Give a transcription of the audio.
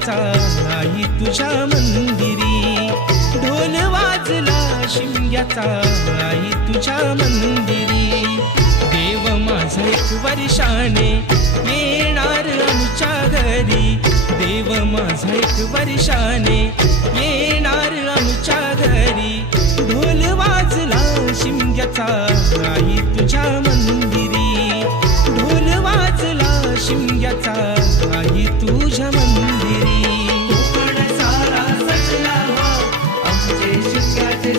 शिमग्याचा आई तुझ्या मंदिरी, ढोल वाजला शिमग्याचा आई तुझ्या मंदिरी. देव माझा एक वर्षाने येणार आमच्या घरी, देव माझा एक वर्षाने येणार आमच्या घरी. ढोल वाजला शिमग्याचा आई तुझ्या मंदिरी, ढोल वाजला शिमग्याचा आई तुझ्या मंदिरी. कोकण सारा सजला हा आमचे शिमग्याचे